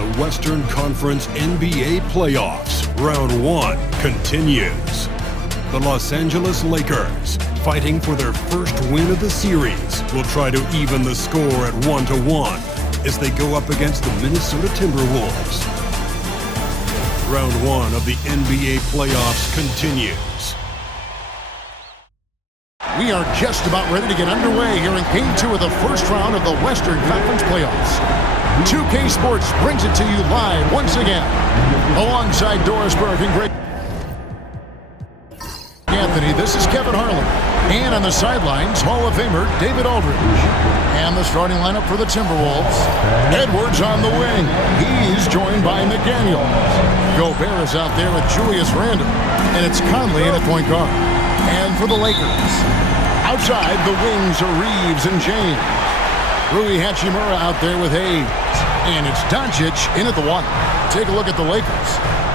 the Western Conference NBA playoffs. Round 1 continues. The Los Angeles Lakers, fighting for their first win of the series, will try to even the score at 1-1 as they go up against the Minnesota Timberwolves. Round 1 of the NBA playoffs continues. We are just about ready to get underway here in Game 2 of the first round of the Western Conference playoffs. 2K Sports brings it to you live once again, alongside Doris Burke and Greg Anthony. This is Kevin Harlan. And on the sidelines, Hall of Famer David Aldridge. And the starting lineup for the Timberwolves. Edwards on the wing. He's joined by McDaniel. Gobert is out there with Julius Randle. And it's Conley in at point guard. And for the Lakers, outside the wings are Reeves and James. Rui Hachimura out there with Hayes. And it's Doncic in at the 1. Take a look at the Lakers.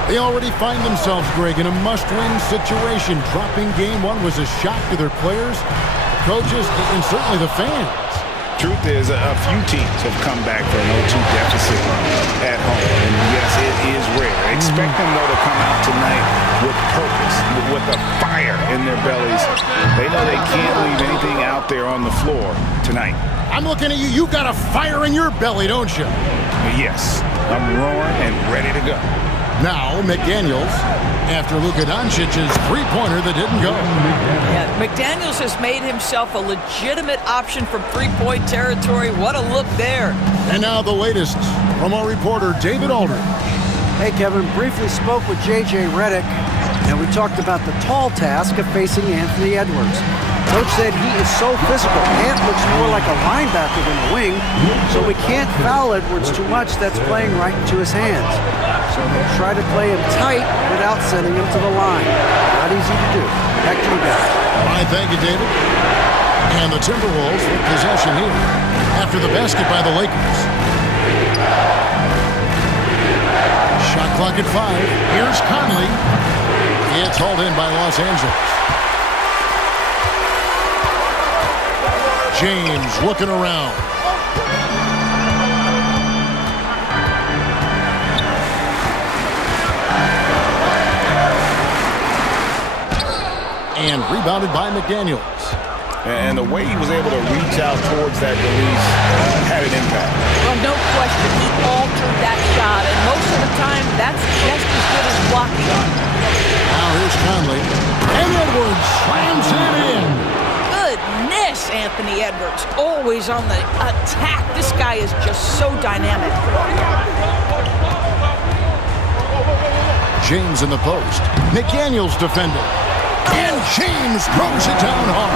They already find themselves, Greg, in a must-win situation. Dropping Game 1 was a shock to their players, coaches, and certainly the fans. Truth is, a few teams have come back for an 0-2 deficit at home. And yes, it is rare. Expect them, though, to come out tonight with purpose, with a fire in their bellies. They know they can't leave anything out there on the floor tonight. I'm looking at you. You got a fire in your belly, don't you? Yes, I'm roaring and ready to go. Now, McDaniels, after Luka Doncic's three-pointer that didn't go. Yeah, McDaniels has made himself a legitimate option from three-point territory. What a look there. And now the latest from our reporter, David Aldridge. Hey, Kevin, briefly spoke with J.J. Redick, and we talked about the tall task of facing Anthony Edwards. Coach said he is so physical. Ant looks more like a linebacker than a wing, so we can't foul Edwards too much. That's playing right into his hands. So they'll try to play him tight without sending him to the line. Not easy to do. Back to you guys. All right, thank you, David. And the Timberwolves with possession here after the basket by the Lakers. Shot clock at 5. Here's Conley. It's hauled in by Los Angeles. James looking around. And rebounded by McDaniels. And the way he was able to reach out towards that release had an impact. Well, no question, he altered that shot, and most of the time, that's just as good as blocking. Now here's Conley. And Edwards slams it in. Goodness, Anthony Edwards, always on the attack. This guy is just so dynamic. James in the post. McDaniels defending. And James throws it down hard.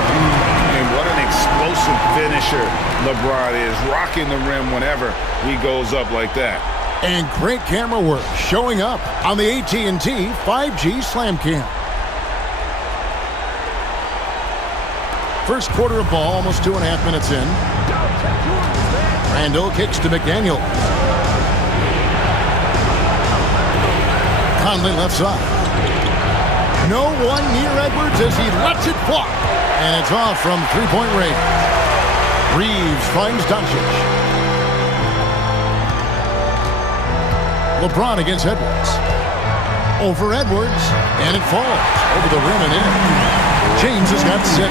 And what an explosive finisher LeBron is, rocking the rim whenever he goes up like that. And great camera work showing up on the AT&T 5G Slam Cam. First quarter of ball, almost 2.5 minutes in. Randle kicks to McDaniel. Conley left side. No one near Edwards as he lets it fly. And it's off from three-point range. Reeves finds Doncic. LeBron against Edwards. Over Edwards. And it falls over the rim and in. James has got 6.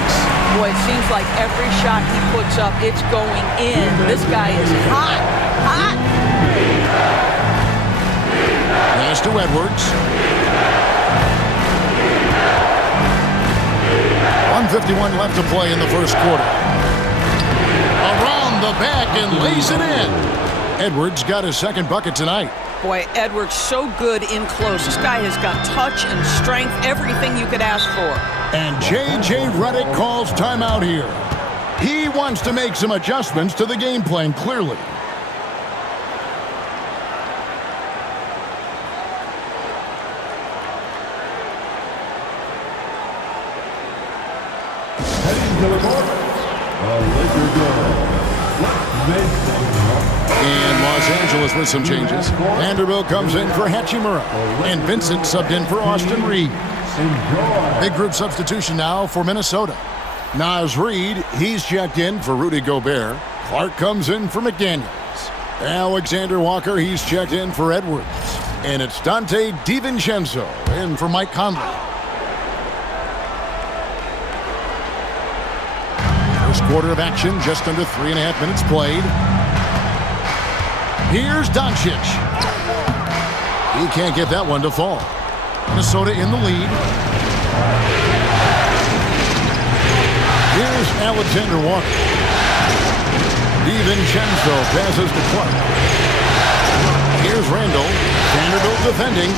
Boy, it seems like every shot he puts up, it's going in. This guy is hot, hot. Pass to Edwards. 1:51 left to play in the first quarter. Around the back and lays it in. Edwards got his second bucket tonight. Boy, Edwards so good in close. This guy has got touch and strength, everything you could ask for. And J.J. Redick calls timeout here. He wants to make some adjustments to the game plan, clearly. And Los Angeles with some changes. Vanderbilt comes in for Hachimura. And Vincent subbed in for Austin Reed. Big group substitution now for Minnesota. Naz Reid, he's checked in for Rudy Gobert. Clark comes in for McDaniels. Alexander Walker, he's checked in for Edwards. And it's Dante DiVincenzo in for Mike Conley. First quarter of action, just under 3.5 minutes played. Here's Doncic. He can't get that one to fall. Minnesota in the lead. Here's Alexander Walker. DiVincenzo passes to Clark. Here's Randall. Vanderbilt defending.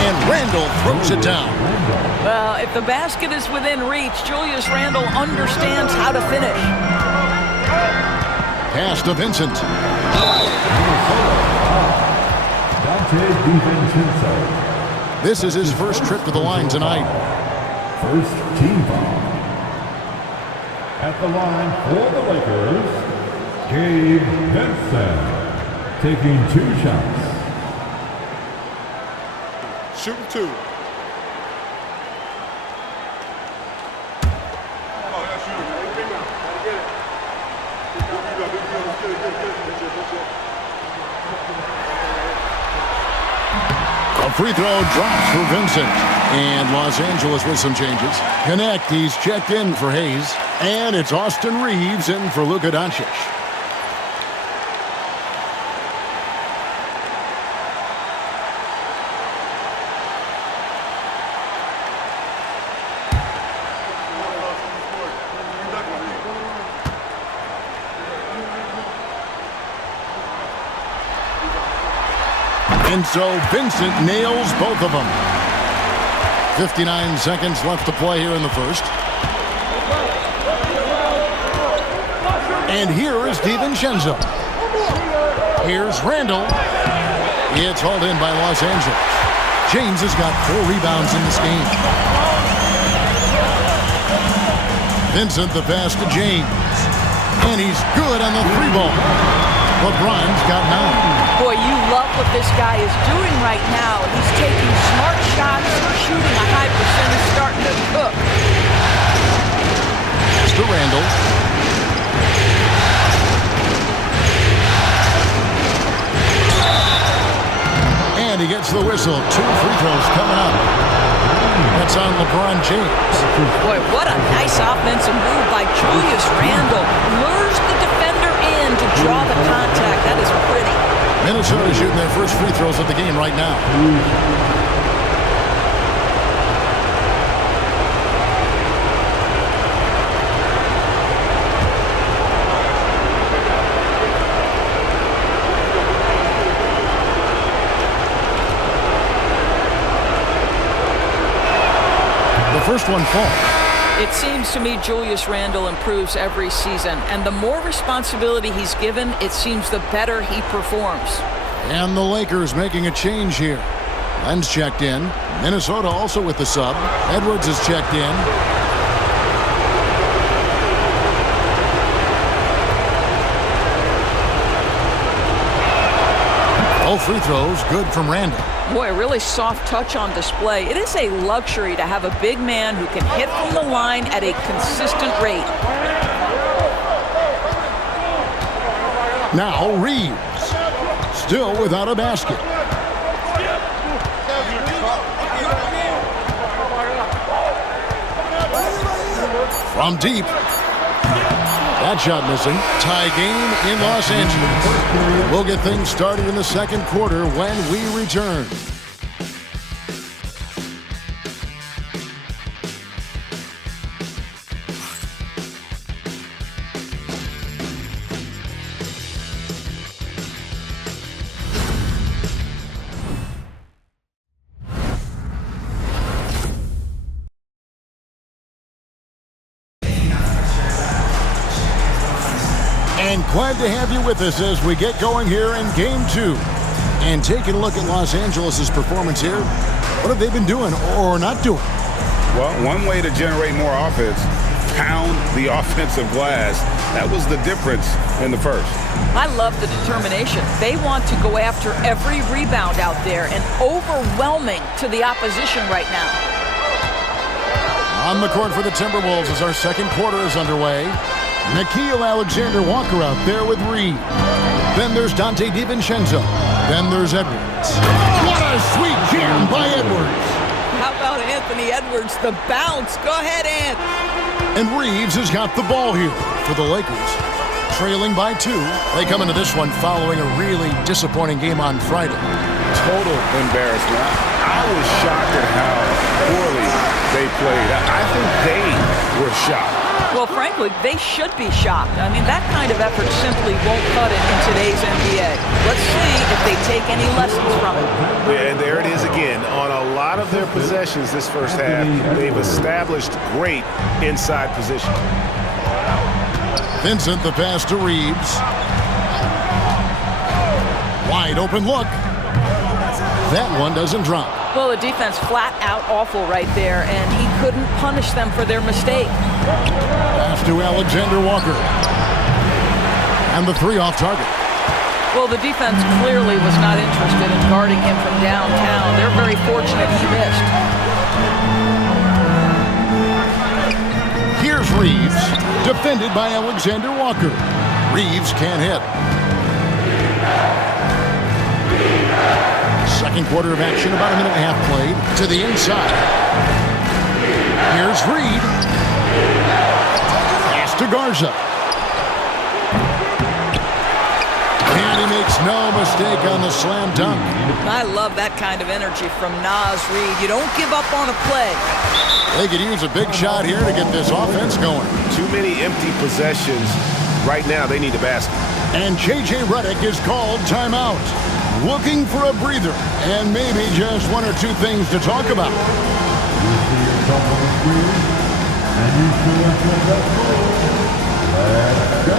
And Randall throws it down. Well, if the basket is within reach, Julius Randle understands how to finish. Pass to Vincent. This is his first trip to the line tonight. First team foul. At the line for the Lakers, Gabe Vincent, taking 2 shots. Shooting 2. A free throw drops for Vincent. And Los Angeles with some changes. Connect, he's checked in for Hayes. And it's Austin Reeves in for Luka Doncic. And so Vincent nails both of them. 59 seconds left to play here in the first. And here is DiVincenzo. Here's Randall. It's hauled in by Los Angeles. James has got 4 rebounds in this game. Vincent the pass to James. And he's good on the 3-ball. LeBron's got 9. Boy, you love what this guy is doing right now. He's taking smart shots, shooting a high percentage, starting to cook. Pass to Randall. And he gets the whistle. 2 free throws coming up. That's on LeBron James. Boy, what a nice offensive move by Julius Randle. Lures the defender in to draw the contact. That is pretty. Minnesota shooting their first free throws of the game right now. The first one falls. It seems to me Julius Randle improves every season, and the more responsibility he's given, it seems the better he performs. And the Lakers making a change here. Len's checked in. Minnesota also with the sub. Edwards is checked in. All free throws good from Randall. Boy, a really soft touch on display. It is a luxury to have a big man who can hit from the line at a consistent rate. Now Reeves, still without a basket. From deep. That shot missing. Tie game in Los Angeles. We'll get things started in the second quarter when we return. And glad to have you with us as we get going here in Game 2. And taking a look at Los Angeles' performance here, what have they been doing or not doing? Well, one way to generate more offense, pound the offensive glass. That was the difference in the first. I love the determination. They want to go after every rebound out there and overwhelming to the opposition right now. On the court for the Timberwolves as our second quarter is underway. Nickeil Alexander-Walker out there with Reed. Then there's Dante DiVincenzo. Then there's Edwards. What a sweet jam by Edwards. How about Anthony Edwards, the bounce? Go ahead, Ant. And Reeves has got the ball here for the Lakers. Trailing by 2. They come into this one following a really disappointing game on Friday. Total embarrassment. I was shocked at how poorly they played. I think they were shocked. Well, frankly, they should be shocked. I mean, that kind of effort simply won't cut it in today's NBA. Let's see if they take any lessons from it. Yeah, and there it is again. On a lot of their possessions this first half, they've established great inside position. Vincent, the pass to Reeves. Wide open look. That one doesn't drop. Well, the defense flat out awful right there, and he couldn't punish them for their mistake. Pass to Alexander-Walker. And the 3 off target. Well, the defense clearly was not interested in guarding him from downtown. They're very fortunate he missed. Here's Reeves, defended by Alexander-Walker. Reeves can't hit. Second quarter of action, about a minute and a half played. To the inside. Here's Reed. Pass to Garza. And he makes no mistake on the slam dunk. I love that kind of energy from Naz Reid. You don't give up on a play. They could use a big shot here to get this offense going. Too many empty possessions. Right now, they need a basket. And J.J. Redick is called timeout. Looking for a breather and maybe just 1 or 2 things to talk about. You see yourself on the screen, and you show us your best goal. Let's go!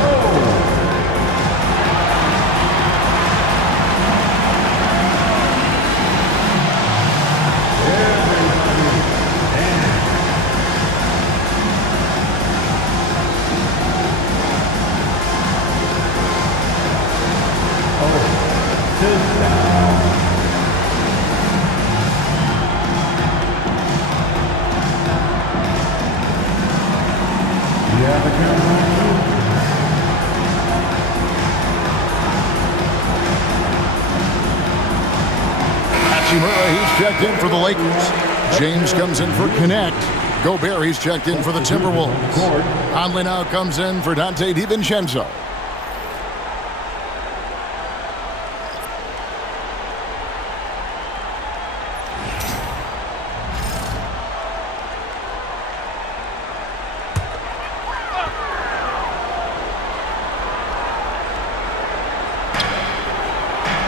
He's checked in for the Lakers. James comes in for Connect. Gobert, he's checked in for the Timberwolves. Conley now comes in for Dante DiVincenzo.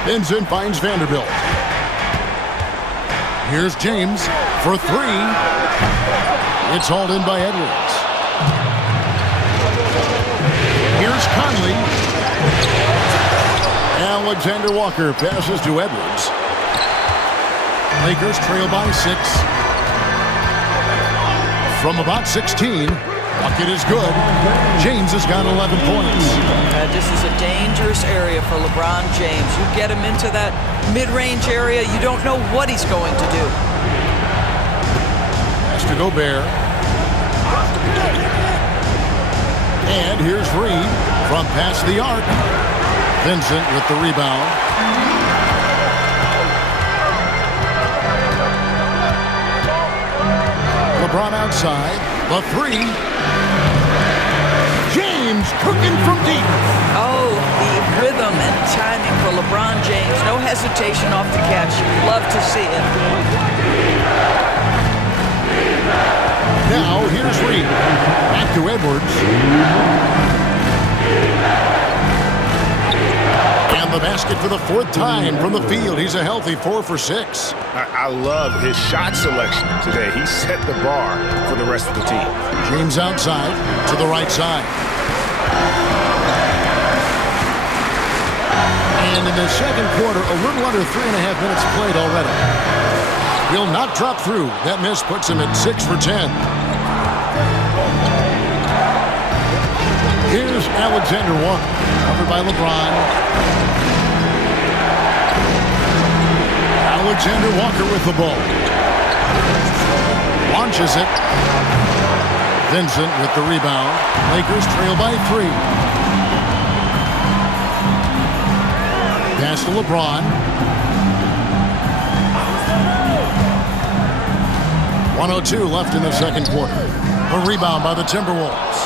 Vincent finds Vanderbilt. Here's James for 3. It's hauled in by Edwards. Here's Conley. Alexander-Walker passes to Edwards. Lakers trail by 6. From about 16. Bucket is good. James has got 11 points. This is a dangerous area for LeBron James. You get him into that mid-range area, you don't know what he's going to do. Has to Gobert. And here's Reed from past the arc. Vincent with the rebound. LeBron outside. The 3. James cooking from deep. Oh, the rhythm and timing for LeBron James. No hesitation off the catch. Love to see it. Now, here's Reed. Back to Edwards. And the basket for the 4th time from the field. He's a healthy 4 for 6. I love his shot selection today. He set the bar for the rest of the team. James outside to the right side. And in the second quarter, a little under 3.5 minutes played already. He'll not drop through. That miss puts him at 6 for 10. Here's Alexander-Walker, covered by LeBron. Alexander-Walker with the ball. Launches it. Vincent with the rebound. Lakers trail by 3. Pass to LeBron. 1:02 left in the second quarter. A rebound by the Timberwolves.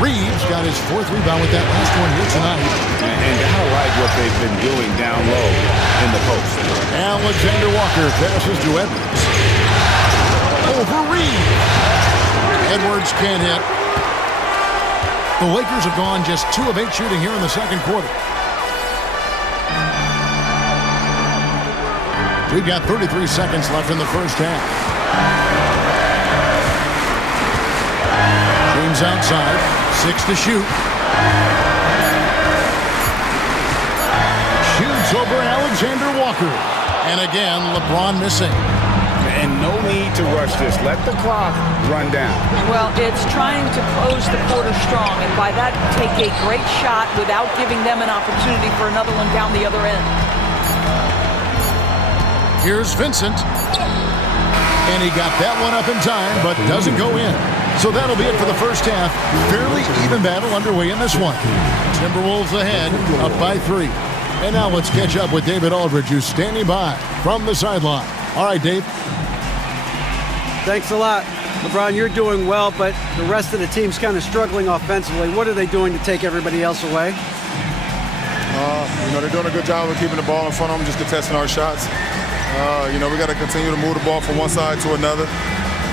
Reeves got his 4th rebound with that last one here tonight. And I like what they've been doing down low in the post. Alexander Walker passes to Edwards. Over Reeves. Edwards can't hit. The Lakers have gone just 2 of 8 shooting here in the second quarter. We've got 33 seconds left in the first half. James outside. 6 to shoot. Shoots over Alexander Walker. And again, LeBron missing. And no need to rush this. Let the clock run down. Well, it's trying to close the quarter strong, and by that, take a great shot without giving them an opportunity for another one down the other end. Here's Vincent. And he got that one up in time, but doesn't go in. So that'll be it for the first half. Fairly even battle underway in this one. Timberwolves ahead, up by 3. And now let's catch up with David Aldridge, who's standing by from the sideline. All right, Dave. Thanks a lot. LeBron, you're doing well, but the rest of the team's kind of struggling offensively. What are they doing to take everybody else away? They're doing a good job of keeping the ball in front of them, just contesting our shots. We got to continue to move the ball from one side to another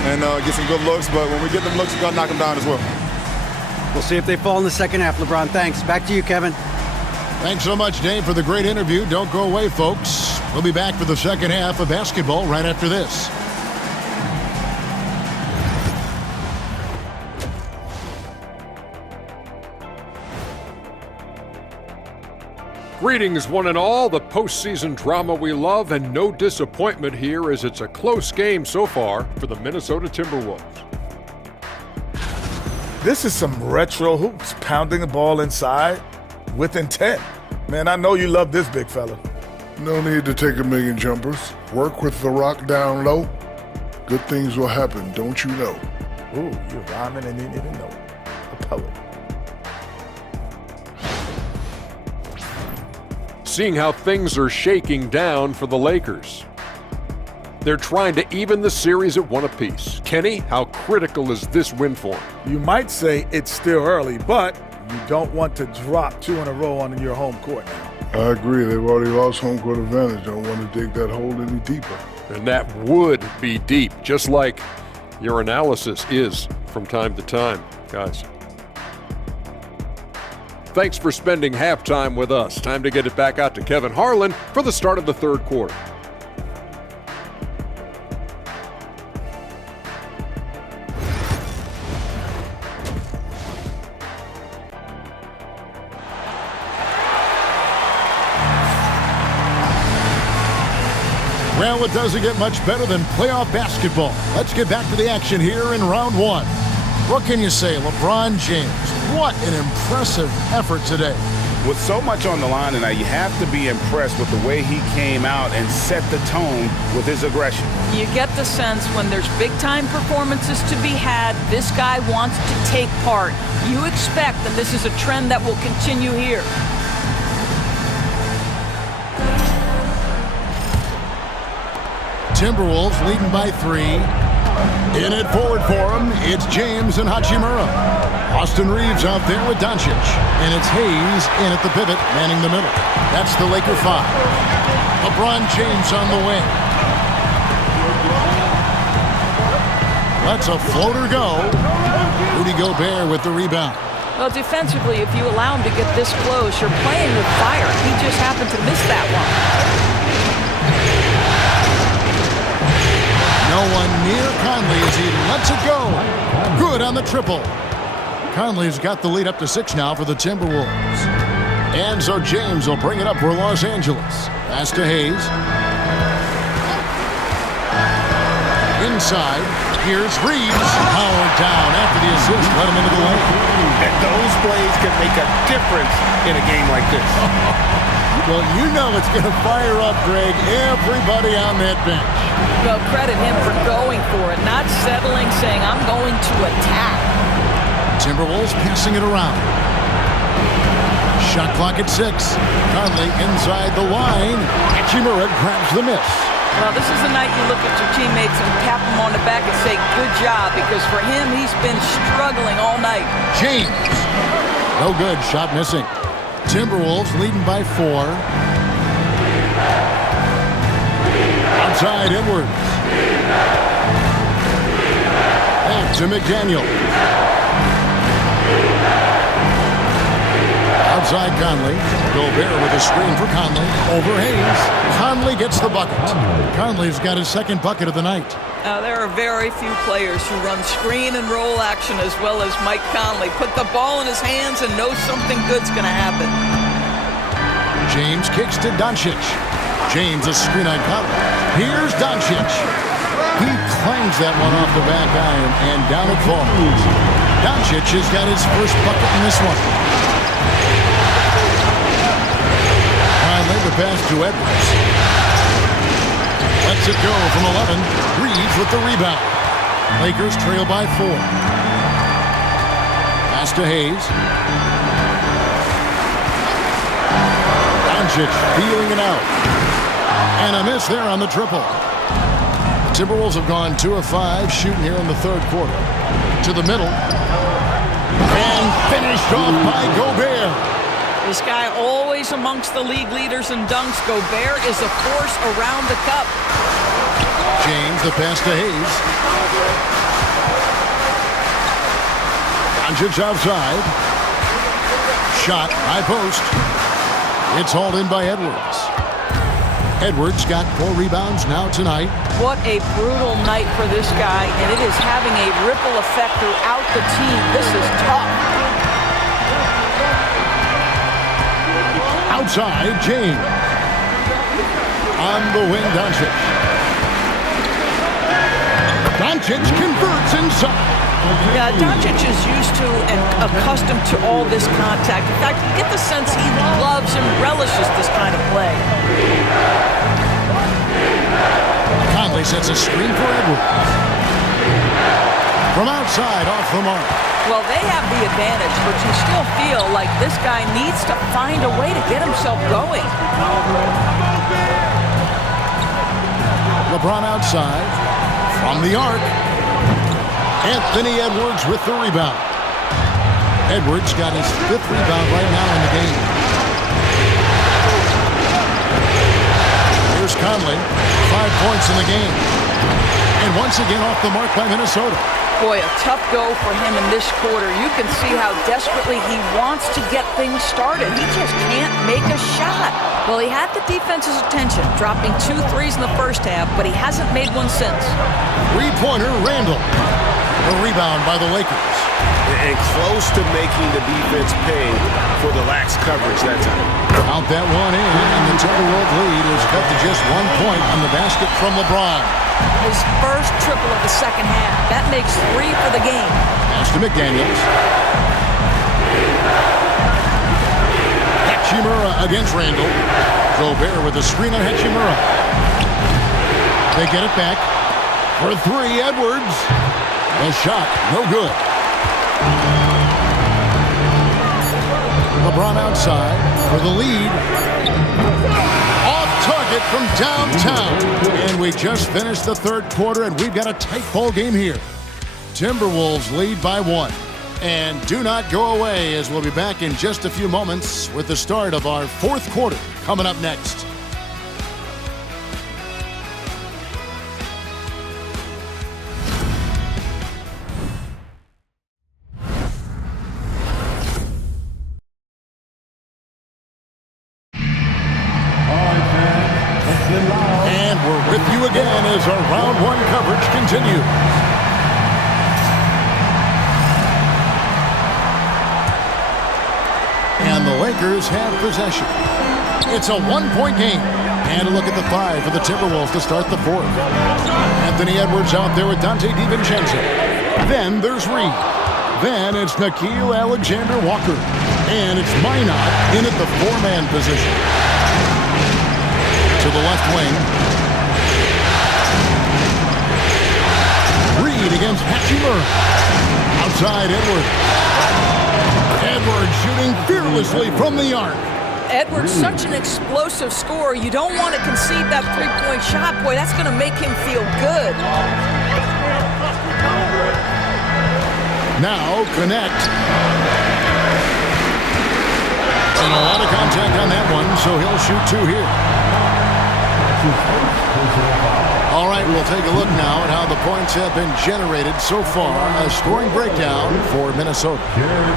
and get some good looks. But when we get them looks, we got to knock them down as well. We'll see if they fall in the second half, LeBron. Thanks. Back to you, Kevin. Thanks so much, Dave, for the great interview. Don't go away, folks. We'll be back for the second half of basketball right after this. Greetings, one and all. The postseason drama we love, and no disappointment here as it's a close game so far for the Minnesota Timberwolves. This is some retro hoops, pounding the ball inside with intent. Man, I know you love this big fella. No need to take a million jumpers. Work with the rock down low. Good things will happen, don't you know? Ooh, you're rhyming and didn't even know. A poet. Seeing how things are shaking down for the Lakers. They're trying to even the series at 1 apiece. Kenny, how critical is this win for them? You might say it's still early, but you don't want to drop 2 in a row on your home court now. I agree. They've already lost home court advantage. Don't want to dig that hole any deeper. And that would be deep, just like your analysis is from time to time, guys. Thanks for spending halftime with us. Time to get it back out to Kevin Harlan for the start of the third quarter. Well, it doesn't get much better than playoff basketball. Let's get back to the action here in round 1. What can you say, LeBron James? What an impressive effort today. With so much on the line tonight, you have to be impressed with the way he came out and set the tone with his aggression. You get the sense when there's big-time performances to be had, this guy wants to take part. You expect that this is a trend that will continue here. Timberwolves leading by 3. In it forward for him, it's James and Hachimura. Austin Reeves out there with Doncic. And it's Hayes in at the pivot, manning the middle. That's the Laker 5. LeBron James on the wing. Lets a floater go. Rudy Gobert with the rebound. Well, defensively, if you allow him to get this close, you're playing with fire. He just happened to miss that one. No one near Conley as he lets it go. Good on the triple. Conley's got the lead up to 6 now for the Timberwolves. And so James will bring it up for Los Angeles. Pass to Hayes. Inside, here's Reeves. Powered down after the assist. Let him into the lane. And those plays can make a difference in a game like this. Well, you know it's going to fire up, Greg, everybody on that bench. Well, credit him for going for it, not settling, saying, I'm going to attack. Timberwolves passing it around. Shot clock at 6. Conley inside the line. Hachimura grabs the miss. Well, this is the night you look at your teammates and tap them on the back and say, good job, because for him, he's been struggling all night. James. No good. Shot missing. Timberwolves leading by 4. Outside Edwards. Back to McDaniel. Outside Conley. Gobert with a screen for Conley. Over Hayes. Conley gets the bucket. Conley's got his second bucket of the night. There are very few players who run screen and roll action as well as Mike Conley. Put the ball in his hands and knows something good's going to happen. James kicks to Doncic. James a screen on Conley. Here's Doncic. He clangs that one off the back iron and down it falls. Doncic has got his first bucket in this one. Conley the pass to Edwards. Lets it go from 11. Reeves with the rebound. Lakers trail by 4. Pass to Hayes. Doncic feeling it out. And a miss there on the triple. The Timberwolves have gone 2 of 5 shooting here in the third quarter. To the middle. And finished off by Gobert. This guy always amongst the league leaders in dunks. Gobert is a force around the cup. James, the pass to Hayes. Doncic outside. Shot, high post. It's hauled in by Edwards. Edwards got 4 rebounds now tonight. What a brutal night for this guy, and it is having a ripple effect throughout the team. This is tough. Outside, James. On the wing, Doncic. Doncic converts inside. Yeah, Doncic is used to and accustomed to all this contact. In fact, you get the sense he loves and relishes this kind of play. Conley sets a screen for Edwards. From outside, off the mark. Well, they have the advantage, but you still feel like this guy needs to find a way to get himself going. LeBron outside. From the arc. Anthony Edwards with the rebound. Edwards got his 5th rebound right now in the game. Here's Conley. 5 points in the game. And once again off the mark by Minnesota. Boy, a tough go for him in this quarter. You can see how desperately he wants to get things started. He just can't make a shot. Well, he had the defense's attention, dropping 2 threes in the first half, but he hasn't made one since. Three-pointer, Randall. A rebound by the Lakers. And close to making the defense pay for the lax coverage that time. Count that one in, and the Timberwolves lead is cut to just 1 point on the basket from LeBron. His first triple of the second half. That makes 3 for the game. Pass to McDaniels. Hachimura against Randall. Gobert with a screen on Hachimura. They get it back. For 3, Edwards. The shot, no good. LeBron outside for the lead. Off target from downtown. And we just finished the third quarter, and we've got a tight ball game here. Timberwolves lead by 1. And do not go away, as we'll be back in just a few moments with the start of our fourth quarter coming up next. And we're with you again as our round 1 coverage continues. And the Lakers have possession. It's a 1-point game. And a look at the 5 for the Timberwolves to start the fourth. Anthony Edwards out there with Dante DiVincenzo. Then there's Reed. Then it's Nickeil Alexander-Walker. And it's Minot in at the 4-man position. to the left wing. Reed against Hachimura. Outside Edwards. Edwards shooting fearlessly from the arc. Edwards, such an explosive scorer. You don't want to concede that three-point shot. Boy, that's going to make him feel good. Now connect. And a lot of contact on that one, so he'll shoot two here. All right, we'll take a look now at how the points have been generated so far. A scoring breakdown for Minnesota.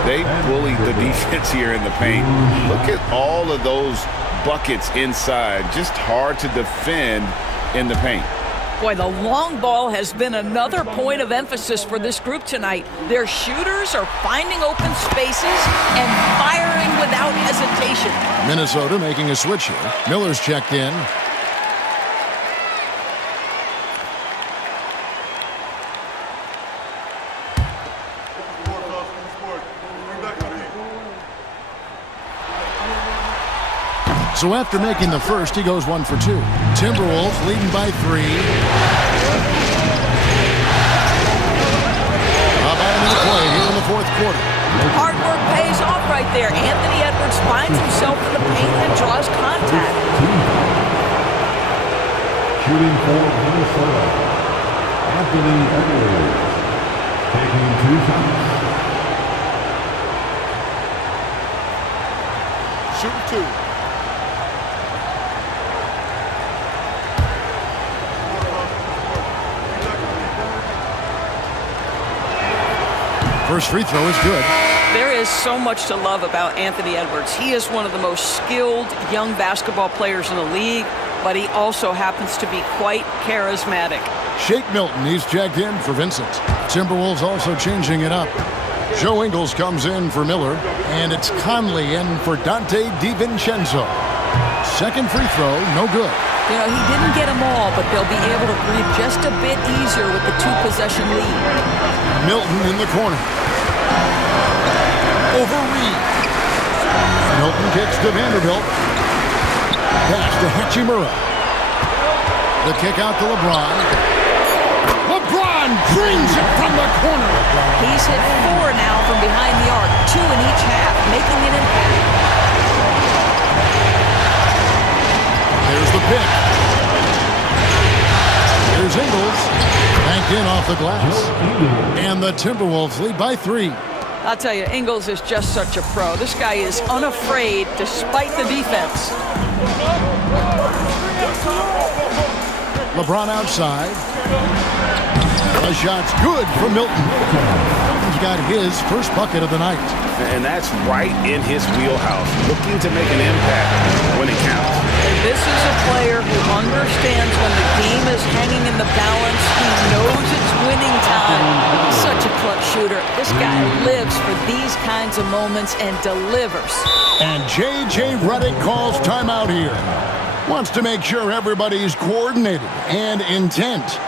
They bullied the defense here in the paint. Look at all of those buckets inside. Just hard to defend in the paint. Boy, the long ball has been another point of emphasis for this group tonight. Their shooters are finding open spaces and firing without hesitation. Minnesota making a switch here. Miller's checked in. So after making the first, he goes 1 for 2. Timberwolves leading by 3. About a minute play here in the fourth quarter. Hard work pays off right there. Anthony Edwards finds himself in the paint and draws contact. Shooting for Minnesota, Anthony Edwards, taking 2 shots. Shooting 2. First free throw is good. There is so much to love about Anthony Edwards. He is one of the most skilled young basketball players in the league, but he also happens to be quite charismatic. Shake Milton, he's checked in for Vincent. Timberwolves also changing it up. Joe Ingles comes in for Miller, and it's Conley in for Dante DiVincenzo. Second free throw, no good. You know, he didn't get them all, but they'll be able to breathe just a bit easier with the 2-possession lead. Milton in the corner. Over Reed. Milton kicks to Vanderbilt. Pass to Hachimura. The kick out to LeBron. LeBron brings it from the corner. He's hit 4 now from behind the arc, 2 in each half, making an impact. There's the pick. Here's Ingles. Banked in off the glass. And the Timberwolves lead by 3. I'll tell you, Ingles is just such a pro. This guy is unafraid despite the defense. LeBron outside. The shot's good for Milton. Milton's got his first bucket of the night. And that's right in his wheelhouse, looking to make an impact when it counts. And this is a player who understands when the game is hanging in the balance. He knows it's winning time. He's such a clutch shooter. This guy lives for these kinds of moments and delivers. And J.J. Redick calls timeout here. Wants to make sure everybody's coordinated and intent.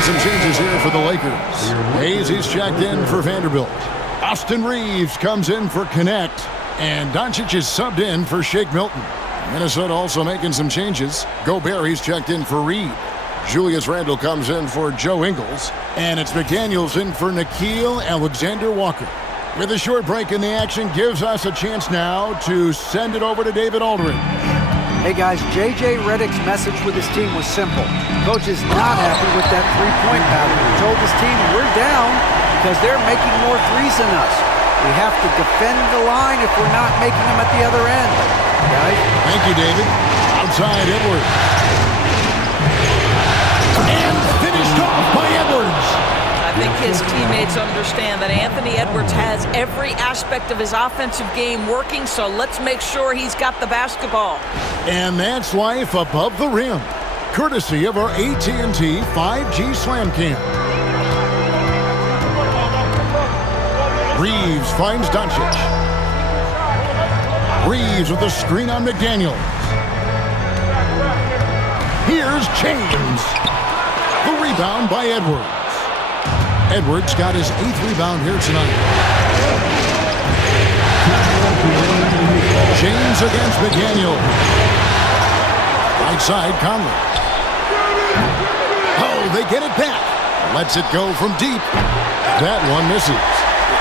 Some changes here for the Lakers. Hayes, he's checked in for Vanderbilt. Austin Reeves comes in for Connect. And Doncic is subbed in for Shake Milton. Minnesota also making some changes. Gobert, he's checked in for Reed. Julius Randle comes in for Joe Ingles. And it's McDaniels in for Nickeil Alexander-Walker. With a short break in the action, gives us a chance now to send it over to David Aldridge. Hey guys, J.J. Redick's message with his team was simple. Coach is not happy with that three-point pattern. He told his team, we're down because they're making more threes than us. We have to defend the line if we're not making them at the other end. Guys? Thank you, David. Outside Edwards. And finished off by Edwards. I think his teammates understand that Anthony Edwards has every aspect of his offensive game working, so let's make sure he's got the basketball. And that's life above the rim, courtesy of our AT&T 5G Slam Cam. Reeves finds Doncic. Reeves with the screen on McDaniels. Here's James. The rebound by Edwards. Edwards got his 8th rebound here tonight. James against McDaniels. Right side, Conley. Oh, they get it back. Lets it go from deep. That one misses.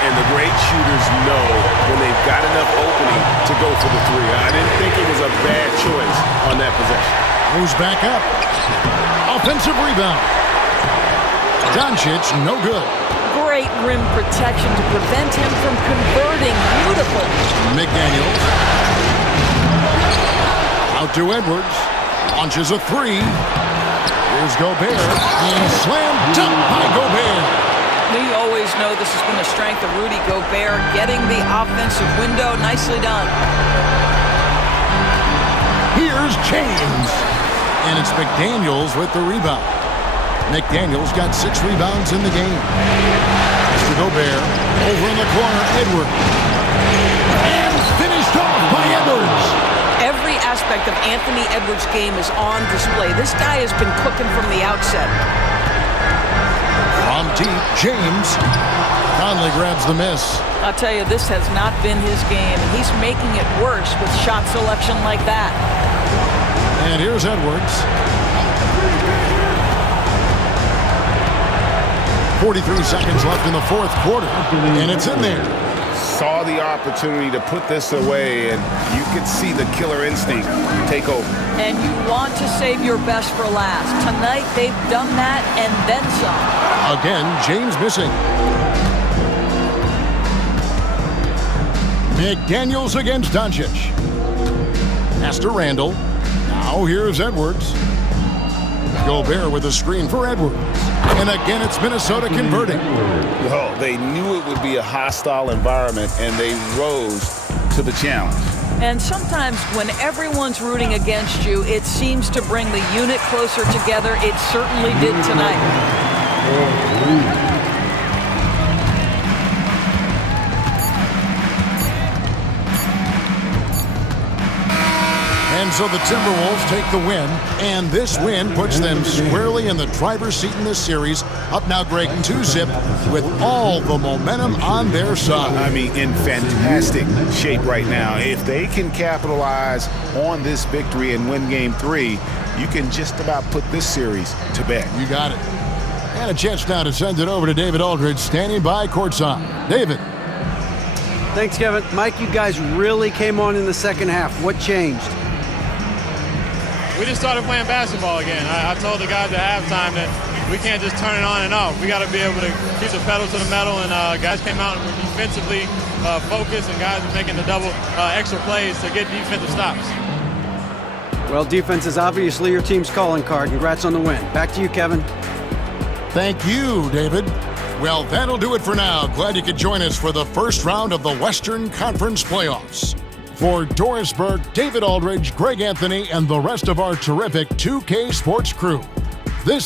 And the great shooters know when they've got enough opening to go for the three. I didn't think it was a bad choice on that possession. Goes back up. Offensive rebound. Doncic, no good. Great rim protection to prevent him from converting. Beautiful. McDaniels. Out to Edwards. Launches a three. Here's Gobert. And slam dunk by Gobert. We always know this has been a strength of Rudy Gobert, getting the offensive window. Nicely done. Here's James. And it's McDaniels with the rebound. McDaniels got 6 rebounds in the game. Mr. Gobert over in the corner, Edwards. And finished off by Edwards. Every aspect of Anthony Edwards' game is on display. This guy has been cooking from the outset. From deep, James. Conley grabs the miss. I'll tell you, this has not been his game, and he's making it worse with shot selection like that. And here's Edwards. 43 seconds left in the 4th quarter, and it's in there. Saw the opportunity to put this away, and you could see the killer instinct take over. And you want to save your best for last. Tonight, they've done that and then some. Again, James missing. McDaniels against Doncic. Pass to Randall. Now here's Edwards. Gobert with a screen for Edwards. And again, it's Minnesota converting. Well, they knew it would be a hostile environment, and they rose to the challenge. And sometimes when everyone's rooting against you, it seems to bring the unit closer together. It certainly did tonight. And so the Timberwolves take the win, and this win puts them squarely in the driver's seat in this series. Up now, Greg, 2-zip with all the momentum on their side. I mean, in fantastic shape right now. If they can capitalize on this victory and win Game 3, you can just about put this series to bed. You got it. And a chance now to send it over to David Aldridge, standing by courtside. David. Thanks, Kevin. Mike, you guys really came on in the second half. What changed? We just started playing basketball again. I told the guys at halftime that we can't just turn it on and off. We got to be able to keep the pedal to the metal, and guys came out and were defensively focused, and guys were making the double extra plays to get defensive stops. Well, defense is obviously your team's calling card. Congrats on the win. Back to you, Kevin. Thank you, David. Well, that'll do it for now. Glad you could join us for the first round of the Western Conference Playoffs. For Doris Burke, David Aldridge, Greg Anthony, and the rest of our terrific 2K Sports crew,